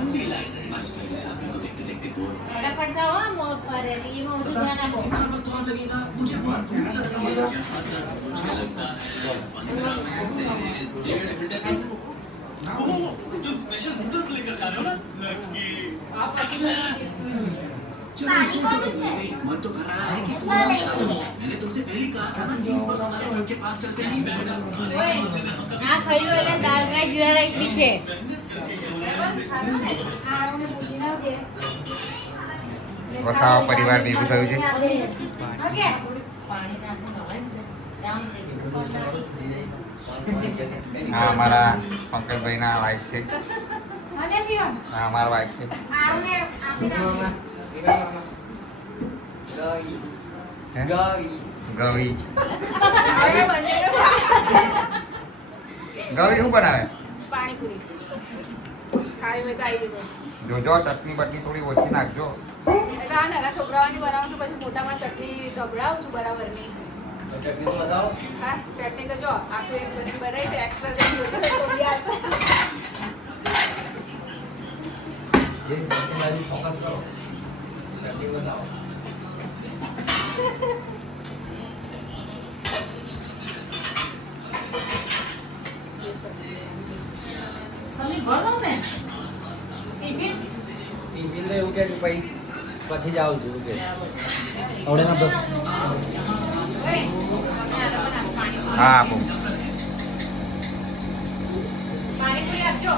लंबी लाइन है आज मेरे सामने को देखते देखते बोर हो गए। फटाफट जाओ हाँ, पर ये मौजूद बस जाना को कितना वक्त और लगेगा मुझे बहुत भूख लग रही है मुझे लगता है 15 मिनट से 1.5 घंटे तक ओह तुम स्पेशल नूडल्स लेकर जा रहे हो ना लकी आप अच्छी पानी कौन है मन तो कर रहा है कि मैंने तुमसे पहले कहा था ना चीज बस हमारे घर के पास चलते नहीं बैठना આ ખાઈ લો એટલે દાળ ફ્રાય જીરા રાઈસ બી છે વસાવા પરિવાર ભેગું થયું છે ઓકે આ અમારા પંકજભાઈના વાઈફ છે અને શિવમ આ અમારા વાઈફ છે આવને આપી નાખજો હે? ગવી હવે બને ગવી શું બનાવે પાણીપુરી ખાઈ મેં તો આવી દીધું જોજો ચટણી બટની થોડી ઓછી નાખજો એટલે આ નાના છોકરાઓની બનાવું છું પછી મોટામાં ચટણી ગભરાવું છું બરાબરની હા ચટણી તો જો આખું એક બધી બનાવી છે એક્સ્ટ્રા જે મોટો તો બી આવશે તમે ભણો ને ટિફિન ટિફિન એવું કે પછી જ આવું છું કે ઓય હા આપો પાણીપુરી આપજો